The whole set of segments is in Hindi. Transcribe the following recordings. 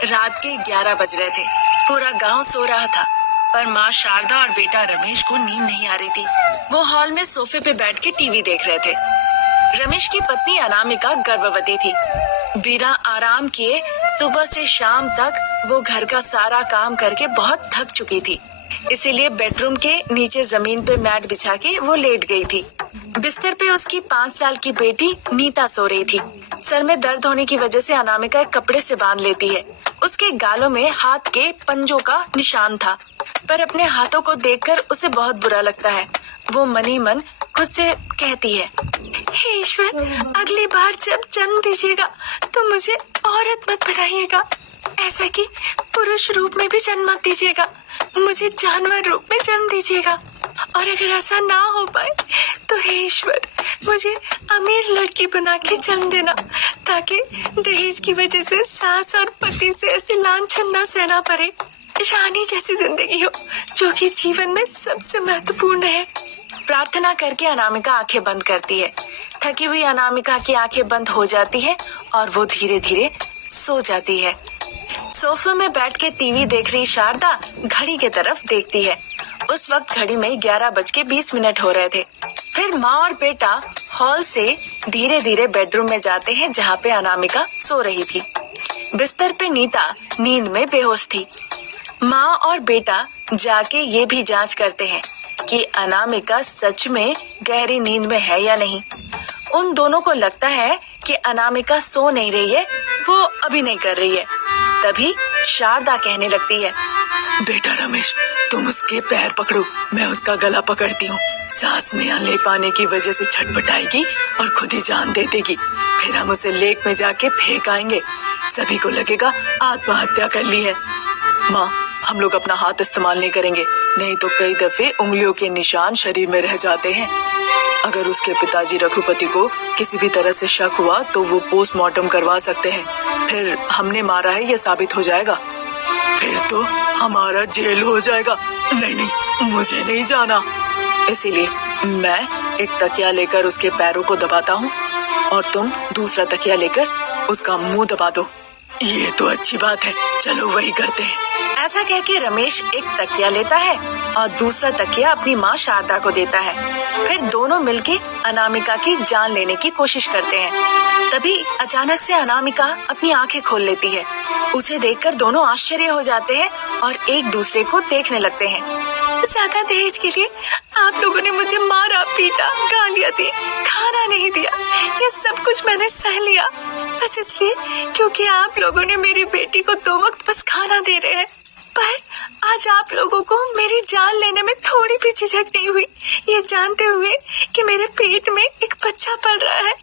रात के 11 बज रहे थे। पूरा गांव सो रहा था, पर माँ शारदा और बेटा रमेश को नींद नहीं आ रही थी। वो हॉल में सोफे पे बैठ के टीवी देख रहे थे। रमेश की पत्नी अनामिका गर्भवती थी। बिना आराम किए सुबह से शाम तक वो घर का सारा काम करके बहुत थक चुकी थी। इसीलिए बेडरूम के नीचे जमीन पे मैट बिछा के वो लेट गई थी। बिस्तर पे उसकी 5 साल की बेटी नीता सो रही थी। सर में दर्द होने की वजह से अनामिका एक कपड़े से बांध लेती है। उसके गालों में हाथ के पंजों का निशान था, पर अपने हाथों को देखकर उसे बहुत बुरा लगता है। वो मनी मन खुद से कहती है, हे ईश्वर, अगली बार जब जन्म दीजिएगा तो मुझे औरत मत बनाइएगा, ऐसा कि पुरुष रूप में भी जन्म मत दीजिएगा, मुझे जानवर रूप में जन्म दीजिएगा। और अगर ऐसा ना हो पाए तो हे ईश्वर, मुझे अमीर लड़की बना के जन्म देना, ताकि दहेज की वजह से सास और पति से ऐसे लांछन न सहना पड़े। रानी जैसी जिंदगी हो, जो कि जीवन में सबसे महत्वपूर्ण है। प्रार्थना करके अनामिका आंखें बंद करती है। थकी हुई अनामिका की आंखें बंद हो जाती है और वो धीरे धीरे सो जाती है। सोफे में बैठ के टीवी देख रही शारदा घड़ी की तरफ देखती है। उस वक्त घड़ी में 11:20 हो रहे थे। फिर माँ और बेटा हॉल से धीरे धीरे बेडरूम में जाते हैं, जहाँ पे अनामिका सो रही थी। बिस्तर पे नीता नींद में बेहोश थी। माँ और बेटा जाके ये भी जांच करते हैं कि अनामिका सच में गहरी नींद में है या नहीं। उन दोनों को लगता है कि अनामिका सो नहीं रही है, वो अभिनय कर रही है। तभी शारदा कहने लगती है, बेटा रमेश, तुम उसके पैर पकड़ो, मैं उसका गला पकड़ती हूँ। सांस में ले पाने की वजह से छटपटाएगी और खुद ही जान दे देगी। फिर हम उसे लेक में जाके फेंक आएंगे। सभी को लगेगा आत्महत्या कर ली है। माँ, हम लोग अपना हाथ इस्तेमाल नहीं करेंगे, नहीं तो कई दफे उंगलियों के निशान शरीर में रह जाते हैं। अगर उसके पिताजी रघुपति को किसी भी तरह से शक हुआ तो वो पोस्टमार्टम करवा सकते हैं। फिर हमने मारा है ये साबित हो जाएगा। फिर तो हमारा जेल हो जाएगा। नहीं नहीं, मुझे नहीं जाना। इसीलिए मैं एक तकिया लेकर उसके पैरों को दबाता हूँ और तुम दूसरा तकिया लेकर उसका मुंह दबा दो। ये तो अच्छी बात है, चलो वही करते हैं। ऐसा कह के रमेश एक तकिया लेता है और दूसरा तकिया अपनी माँ शारदा को देता है। फिर दोनों मिलके अनामिका की जान लेने की कोशिश करते हैं। तभी अचानक से अनामिका अपनी आंखें खोल लेती है। उसे देखकर दोनों आश्चर्य हो जाते हैं और एक दूसरे को देखने लगते हैं। ज्यादा दहेज के लिए आप लोगों ने मुझे मारा, पीटा, गालियां दी, खाना नहीं दिया, ये सब कुछ मैंने सह लिया, बस इसलिए क्योंकि आप लोगों ने मेरी बेटी को 2 वक्त बस खाना दे रहे हैं। पर आज आप लोगों को मेरी जान लेने में थोड़ी भी झिझक नहीं हुई, ये जानते हुए कि मेरे पेट में एक बच्चा पल रहा है।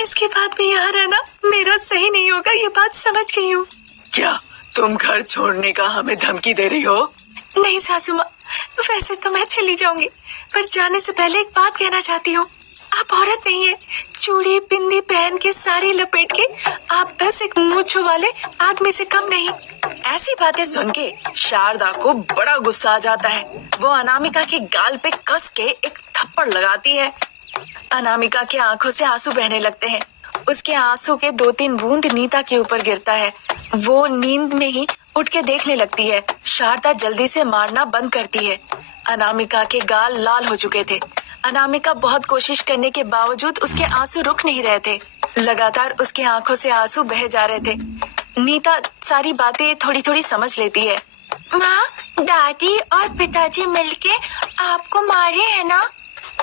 इसके बाद भी यहाँ रहना मेरा सही नहीं होगा, ये बात समझ गई हूँ। क्या तुम घर छोड़ने का हमें धमकी दे रही हो? नहीं सासू माँ, वैसे तो मैं चली जाऊंगी, पर जाने से पहले एक बात कहना चाहती हूँ। आप औरत नहीं है, चूड़ी बिंदी पहन के साड़ी लपेट के आप बस एक मूंछों वाले आदमी से कम नहीं। ऐसी बातें सुन के शारदा को बड़ा गुस्सा आ जाता है। वो अनामिका के गाल पे कस के एक थप्पड़ लगाती है। अनामिका की आंखों से आंसू बहने लगते हैं। उसके आंसू के 2-3 बूंद नीता के ऊपर गिरता है। वो नींद में ही उठ के देखने लगती है। शारदा जल्दी से मारना बंद करती है। अनामिका के गाल लाल हो चुके थे। अनामिका बहुत कोशिश करने के बावजूद उसके आंसू रुक नहीं रहे थे। लगातार उसकी आंखों से आंसू बह जा रहे थे। नीता सारी बातें थोड़ी थोड़ी समझ लेती है। माँ, दादी और पिताजी मिलके आपको मारे हैं ना?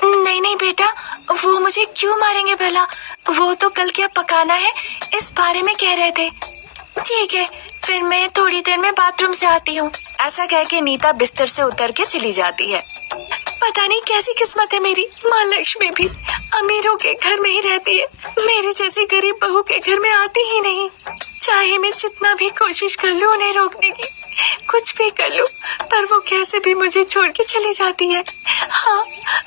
नहीं नहीं बेटा, वो मुझे क्यों मारेंगे भला? वो तो कल क्या पकाना है इस बारे में कह रहे थे। ठीक है, फिर मैं थोड़ी देर में बाथरूम से आती हूँ। ऐसा कह के नीता बिस्तर से उतर के चली जाती है। पता नहीं कैसी किस्मत है मेरी, माँ लक्ष्मी भी अमीरों के घर में ही रहती है, मेरे जैसी गरीब बहू के घर में आती ही नहीं। चाहे मैं जितना भी कोशिश कर लूँ उन्हें रोकने की, कुछ भी कर लूँ, पर वो कैसे भी मुझे छोड़ के चली जाती है। हाँ,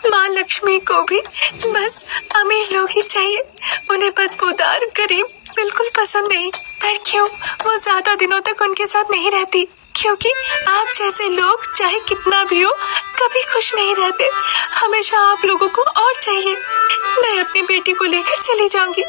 माँ लक्ष्मी को भी बस अमीर लोग ही चाहिए, उन्हें बदबूदार गरीब बिल्कुल पसंद नहीं। पर क्यों वो ज्यादा दिनों तक उनके साथ नहीं रहती? क्योंकि आप जैसे लोग चाहे कितना भी हो कभी खुश नहीं रहते, हमेशा आप लोगों को और चाहिए। मैं अपनी बेटी को लेकर चली जाऊंगी,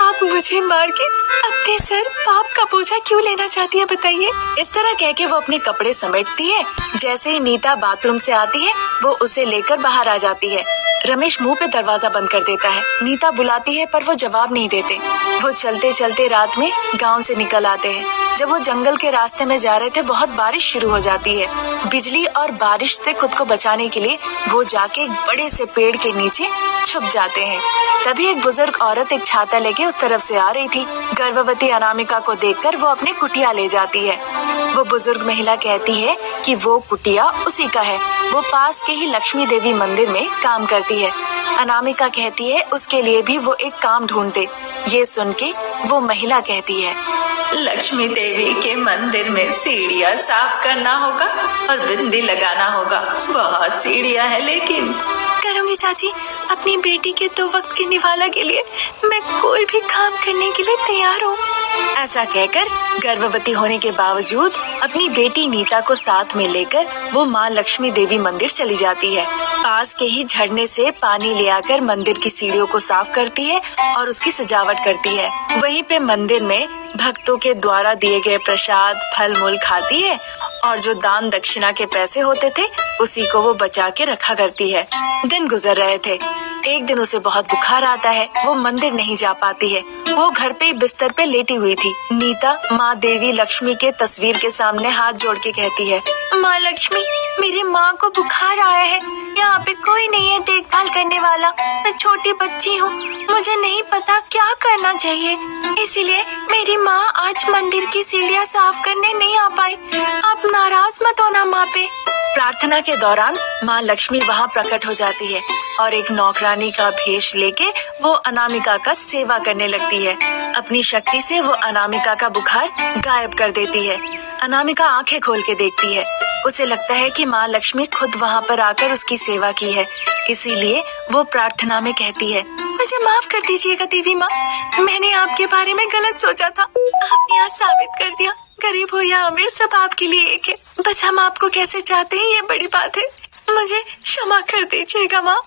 आप मुझे मार के अब इतने सर पाप का बोझा क्यों लेना चाहती है बताइए। इस तरह कह के वो अपने कपड़े समेटती है। जैसे ही नीता बाथरूम से आती है वो उसे लेकर बाहर आ जाती है। रमेश मुंह पे दरवाजा बंद कर देता है। नीता बुलाती है पर वो जवाब नहीं देते। वो चलते चलते रात में गांव से निकल आते हैं। जब वो जंगल के रास्ते में जा रहे थे बहुत बारिश शुरू हो जाती है। बिजली और बारिश से खुद को बचाने के लिए वो जाके एक बड़े से पेड़ के नीचे छुप जाते हैं। तभी एक बुजुर्ग औरत एक छाता लेके उस तरफ से आ रही थी। गर्भवती अनामिका को देखकर वो अपनी कुटिया ले जाती है। वो बुजुर्ग महिला कहती है कि वो कुटिया उसी का है। वो पास के ही लक्ष्मी देवी मंदिर में काम करती है। अनामिका कहती है उसके लिए भी वो एक काम ढूंढते। ये सुन के वो महिला कहती है, लक्ष्मी देवी के मंदिर में सीढ़ियाँ साफ करना होगा और बिंदी लगाना होगा। बहुत सीढ़ियाँ है लेकिन। करूंगी चाची, अपनी बेटी के 2 वक्त के निवाला के लिए मैं कोई भी काम करने के लिए तैयार हूँ। ऐसा कहकर गर्भवती होने के बावजूद अपनी बेटी नीता को साथ में लेकर वो माँ लक्ष्मी देवी मंदिर चली जाती है। पास के ही झरने से पानी ले आकर मंदिर की सीढ़ियों को साफ करती है और उसकी सजावट करती है। वहीं पे मंदिर में भक्तों के द्वारा दिए गए प्रसाद फल मूल खाती है और जो दान दक्षिणा के पैसे होते थे उसी को वो बचा के रखा करती है। दिन गुजर रहे थे। एक दिन उसे बहुत बुखार आता है। वो मंदिर नहीं जा पाती है। वो घर पे बिस्तर पे लेटी हुई थी। नीता माँ देवी लक्ष्मी के तस्वीर के सामने हाथ जोड़ के कहती है, माँ लक्ष्मी, मेरी माँ को बुखार आया है। यहाँ पे कोई नहीं है देखभाल करने वाला। मैं छोटी बच्ची हूँ, मुझे नहीं पता क्या करना चाहिए, इसीलिए मेरी माँ आज मंदिर की सीढ़ियाँ साफ करने नहीं आ पाई। आप नाराज मत होना माँ पे। प्रार्थना के दौरान माँ लक्ष्मी वहाँ प्रकट हो जाती है और एक नौकरानी का भेष लेके वो अनामिका का सेवा करने लगती है। अपनी शक्ति से वो अनामिका का बुखार गायब कर देती है। अनामिका आंखें खोल के देखती है। उसे लगता है कि माँ लक्ष्मी खुद वहाँ पर आकर उसकी सेवा की है। इसीलिए वो प्रार्थना में कहती है, मुझे माफ कर दीजिएगा देवी माँ, मैंने आपके बारे में गलत सोचा था। आपने आज साबित कर दिया, गरीब हो या अमीर सब आपके लिए एक है। बस हम आपको कैसे चाहते हैं ये बड़ी बात है। मुझे क्षमा कर दीजिएगा माँ।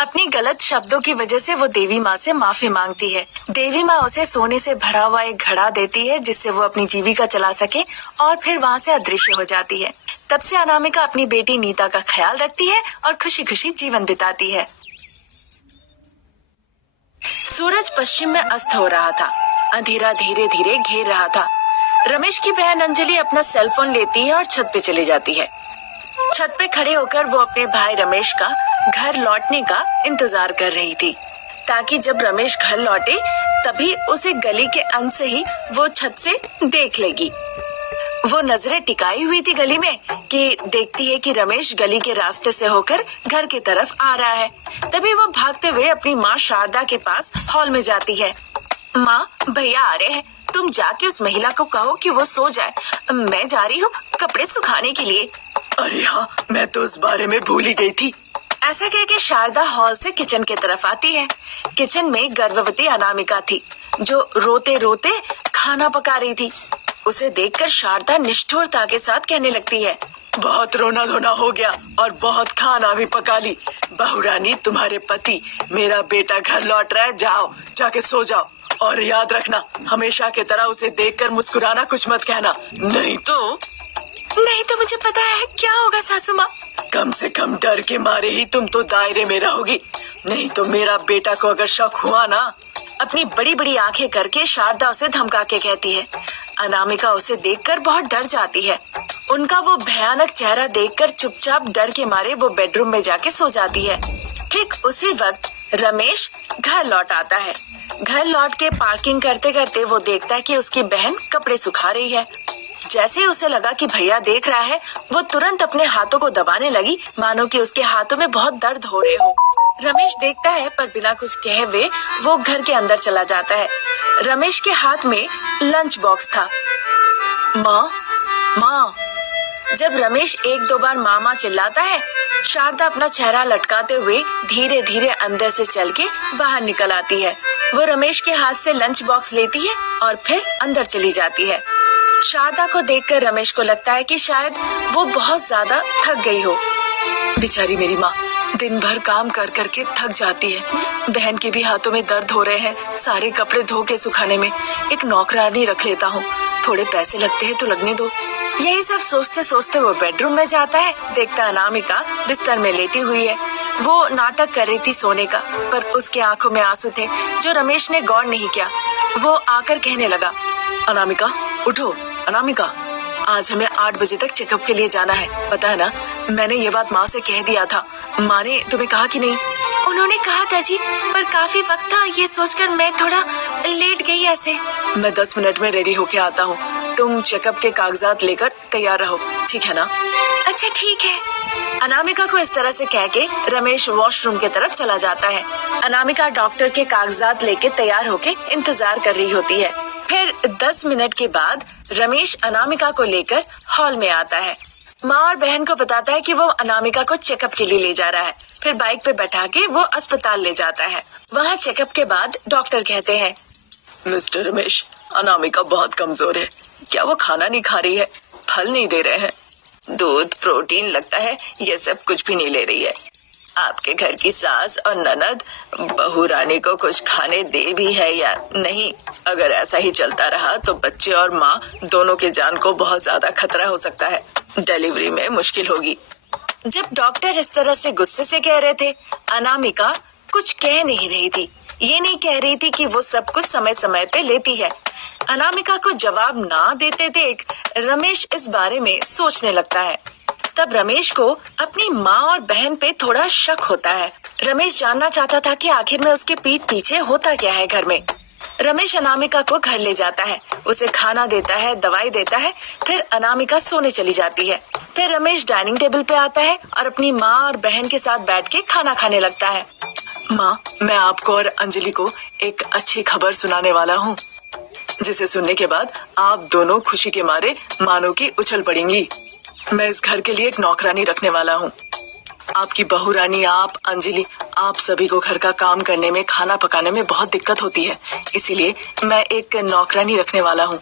अपनी गलत शब्दों की वजह से वो देवी माँ से माफी मांगती है। देवी माँ उसे सोने से भरा हुआ एक घड़ा देती है जिससे वो अपनी जीविका चला सके और फिर वहाँ से अदृश्य हो जाती है। तब से अनामिका अपनी बेटी नीता का ख्याल रखती है और खुशी खुशी जीवन बिताती है। सूरज पश्चिम में अस्त हो रहा था। अंधेरा धीरे धीरे घेर रहा था। रमेश की बहन अंजलि अपना सेल फोन लेती है और छत पे चली जाती है। छत पे खड़े होकर वो अपने भाई रमेश का घर लौटने का इंतजार कर रही थी ताकि जब रमेश घर लौटे तभी उसे गली के अंत से ही वो छत से देख लेगी। वो नजरें टिकाई हुई थी गली में कि देखती है कि रमेश गली के रास्ते से होकर घर की तरफ आ रहा है। तभी वो भागते हुए अपनी माँ शारदा के पास हॉल में जाती है। माँ, भैया आ रहे हैं, तुम जाके उस महिला को कहो कि वो सो जाए। मैं जा रही हूँ कपड़े सुखाने के लिए। अरे हाँ, मैं तो उस बारे में भूल ही गई थी। ऐसा कह के शारदा हॉल से किचन की तरफ आती है। किचन में गर्भवती अनामिका थी जो रोते रोते खाना पका रही थी। उसे देखकर शारदा निष्ठुरता के साथ कहने लगती है, बहुत रोना धोना हो गया और बहुत खाना भी पका ली। बहू रानी, तुम्हारे पति मेरा बेटा घर लौट रहा है, जाओ जाके सो जाओ। और याद रखना, हमेशा की तरह उसे देखकर मुस्कुराना, कुछ मत कहना, नहीं तो मुझे पता है क्या होगा सासू माँ। कम से कम डर के मारे ही तुम तो दायरे में रहोगी, नहीं तो मेरा बेटा को अगर शक हुआ ना। अपनी बड़ी बड़ी आंखें करके शारदा उसे धमका के कहती है। अनामिका उसे देखकर बहुत डर जाती है। उनका वो भयानक चेहरा देखकर चुपचाप डर के मारे वो बेडरूम में जाके सो जाती है। ठीक उसी वक्त रमेश घर लौट आता है। घर लौट के पार्किंग करते करते वो देखता है कि उसकी बहन कपड़े सुखा रही है। जैसे ही उसे लगा कि भैया देख रहा है, वो तुरंत अपने हाथों को दबाने लगी मानो कि उसके हाथों में बहुत दर्द हो रहे हो। रमेश देखता है पर बिना कुछ कहे हुए वो घर के अंदर चला जाता है। रमेश के हाथ में लंच बॉक्स था। माँ, माँ। जब रमेश 1-2 बार मामा चिल्लाता है, शारदा अपना चेहरा लटकाते हुए धीरे धीरे अंदर से चल के बाहर निकल आती है। वो रमेश के हाथ से लंच बॉक्स लेती है और फिर अंदर चली जाती है। शारदा को देखकर रमेश को लगता है कि शायद वो बहुत ज्यादा थक गई हो। बेचारी मेरी माँ, दिन भर काम कर करके थक जाती है। बहन के भी हाथों में दर्द हो रहे हैं सारे कपड़े धो के सुखाने में। एक नौकरानी रख लेता हूँ, थोड़े पैसे लगते हैं तो लगने दो। यही सब सोचते सोचते वो बेडरूम में जाता है। देखता अनामिका बिस्तर में लेटी हुई है। वो नाटक कर रही थी सोने का, पर उसके आंखों में आंसू थे जो रमेश ने गौर नहीं किया। वो आकर कहने लगा, अनामिका उठो, अनामिका आज हमें 8 बजे तक चेकअप के लिए जाना है, पता है ना? मैंने ये बात माँ से कह दिया था। माँ ने तुम्हें कहा कि नहीं? उन्होंने कहा था जी, पर काफी वक्त था, ये सोचकर मैं थोड़ा लेट गई ऐसे। मैं 10 मिनट में रेडी होके आता हूँ। तुम चेकअप के कागजात लेकर तैयार रहो, ठीक है ना? अच्छा ठीक है। अनामिका को इस तरह से कह के रमेश वॉशरूम की तरफ चला जाता है। अनामिका डॉक्टर के कागजात लेके तैयार होके इंतजार कर रही होती है। फिर 10 मिनट के बाद रमेश अनामिका को लेकर हॉल में आता है। माँ और बहन को बताता है कि वो अनामिका को चेकअप के लिए ले जा रहा है। फिर बाइक पे बैठा के वो अस्पताल ले जाता है। वहाँ चेकअप के बाद डॉक्टर कहते हैं, मिस्टर रमेश, अनामिका बहुत कमजोर है। क्या वो खाना नहीं खा रही है? फल नहीं दे रहे हैं? दूध, प्रोटीन, लगता है ये सब कुछ भी नहीं ले रही है। आपके घर की सास और ननद बहू रानी को कुछ खाने दे भी है या नहीं? अगर ऐसा ही चलता रहा तो बच्चे और माँ दोनों के जान को बहुत ज्यादा खतरा हो सकता है। डिलीवरी में मुश्किल होगी। जब डॉक्टर इस तरह से गुस्से से कह रहे थे, अनामिका कुछ कह नहीं रही थी। ये नहीं कह रही थी कि वो सब कुछ समय समय पे लेती है। अनामिका को जवाब ना देते देख रमेश इस बारे में सोचने लगता है। तब रमेश को अपनी माँ और बहन पे थोड़ा शक होता है। रमेश जानना चाहता था कि आखिर में उसके पीठ पीछे होता क्या है घर में। रमेश अनामिका को घर ले जाता है, उसे खाना देता है, दवाई देता है। फिर अनामिका सोने चली जाती है। फिर रमेश डाइनिंग टेबल पे आता है और अपनी माँ और बहन के साथ बैठ के खाना खाने लगता है। माँ, मैं आपको और अंजलि को एक अच्छी खबर सुनाने वाला हूँ, जिसे सुनने के बाद आप दोनों खुशी के मारे मानो की उछल पड़ेंगी। मैं इस घर के लिए एक नौकरानी रखने वाला हूँ। आपकी बहू रानी, आप, अंजलि, आप सभी को घर का काम करने में, खाना पकाने में बहुत दिक्कत होती है, इसीलिए मैं एक नौकरानी रखने वाला हूँ।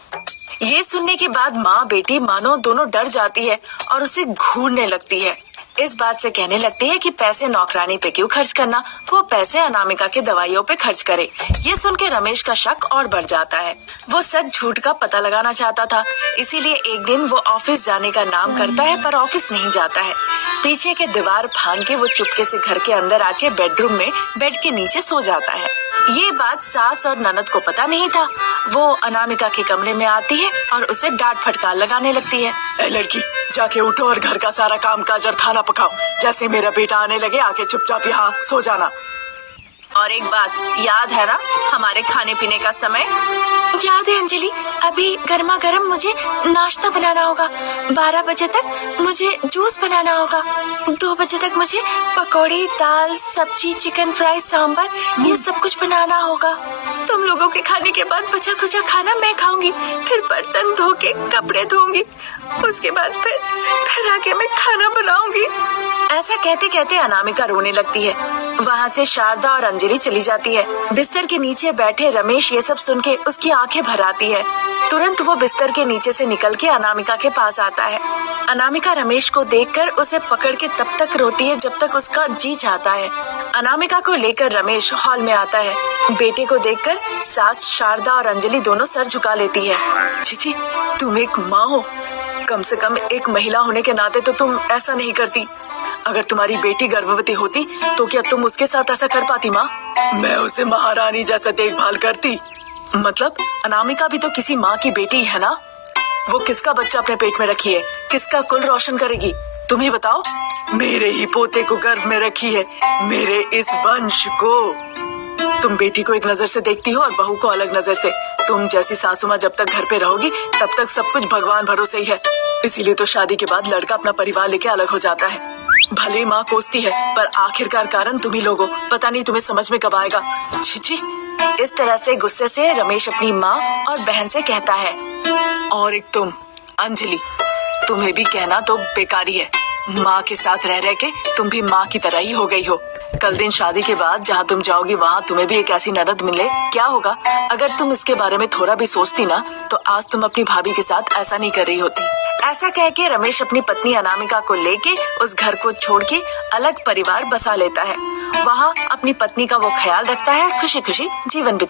ये सुनने के बाद माँ बेटी मानो दोनों डर जाती है और उसे घूरने लगती है। इस बात से कहने लगती है कि पैसे नौकरानी पे क्यों खर्च करना, वो पैसे अनामिका के दवाइयों पे खर्च करे। ये सुन के रमेश का शक और बढ़ जाता है। वो सच झूठ का पता लगाना चाहता था, इसीलिए एक दिन वो ऑफिस जाने का नाम करता है पर ऑफिस नहीं जाता है। पीछे के दीवार फांद के वो चुपके से घर के अंदर आके बेडरूम में बेड के नीचे सो जाता है। ये बात सास और ननद को पता नहीं था। वो अनामिका के कमरे में आती है और उसे डांट फटकार लगाने लगती है। ए लड़की, जाके उठो और घर का सारा काम काज और खाना पकाओ। जैसे मेरा बेटा आने लगे आके चुपचाप यहाँ सो जाना। और एक बात याद है ना, हमारे खाने पीने का समय? याद है अंजलि, अभी गर्मा गर्म मुझे नाश्ता बनाना होगा। 12 बजे तक मुझे जूस बनाना होगा। 2 बजे तक मुझे पकौड़ी, दाल, सब्जी, चिकन फ्राई, सांभर, ये सब कुछ बनाना होगा। तुम लोगों के खाने के बाद बचा खुचा खाना मैं खाऊंगी। फिर बर्तन धो के कपड़े धोऊंगी। उसके बाद फिर आके मैं खाना बनाऊंगी। ऐसा कहते कहते अनामिका रोने लगती है। वहाँ से शारदा और अंजलि चली जाती है। बिस्तर के नीचे बैठे रमेश ये सब सुन के उसकी आंखें भर आती है। तुरंत वो बिस्तर के नीचे से निकल के अनामिका के पास आता है। अनामिका रमेश को देखकर उसे पकड़ के तब तक रोती है जब तक उसका जी चाहता है। अनामिका को लेकर रमेश हॉल में आता है। बेटे को देखकर सास शारदा और अंजलि दोनों सर झुका लेती है। छीछी, तुम एक माँ हो, कम से कम एक महिला होने के नाते तो तुम ऐसा नहीं करती। अगर तुम्हारी बेटी गर्भवती होती तो क्या तुम उसके साथ ऐसा कर पाती माँ? मैं उसे महारानी जैसा देखभाल करती। मतलब अनामिका भी तो किसी माँ की बेटी है ना। वो किसका बच्चा अपने पेट में रखी है, किसका कुल रोशन करेगी, तुम ही बताओ। मेरे ही पोते को गर्भ में रखी है, मेरे इस वंश को। तुम बेटी को एक नजर से देखती हो और बहू को अलग नजर से। तुम जैसी सासू माँ जब तक घर पे रहोगी तब तक सब कुछ भगवान भरोसे ही है। इसीलिए तो शादी के बाद लड़का अपना परिवार लेके अलग हो जाता है। भले माँ कोसती है पर आखिरकार कारण तुम ही लोग हो। पता नहीं तुम्हें समझ में कब आएगा। छिछी। इस तरह से गुस्से से रमेश अपनी माँ और बहन से कहता है। और एक तुम अंजलि, तुम्हें भी कहना तो बेकारी है। माँ के साथ रह रह के तुम भी माँ की तरह ही हो गई हो। कल दिन शादी के बाद जहाँ तुम जाओगी वहाँ तुम्हें भी एक ऐसी ननद मिले, क्या होगा? अगर तुम इसके बारे में थोड़ा भी सोचती ना तो आज तुम अपनी भाभी के साथ ऐसा नहीं कर रही होती। ऐसा कह के रमेश अपनी पत्नी अनामिका को लेके उस घर को छोड़ के अलग परिवार बसा लेता है। वहाँ अपनी पत्नी का वो ख्याल रखता है, खुशी खुशी जीवन बिता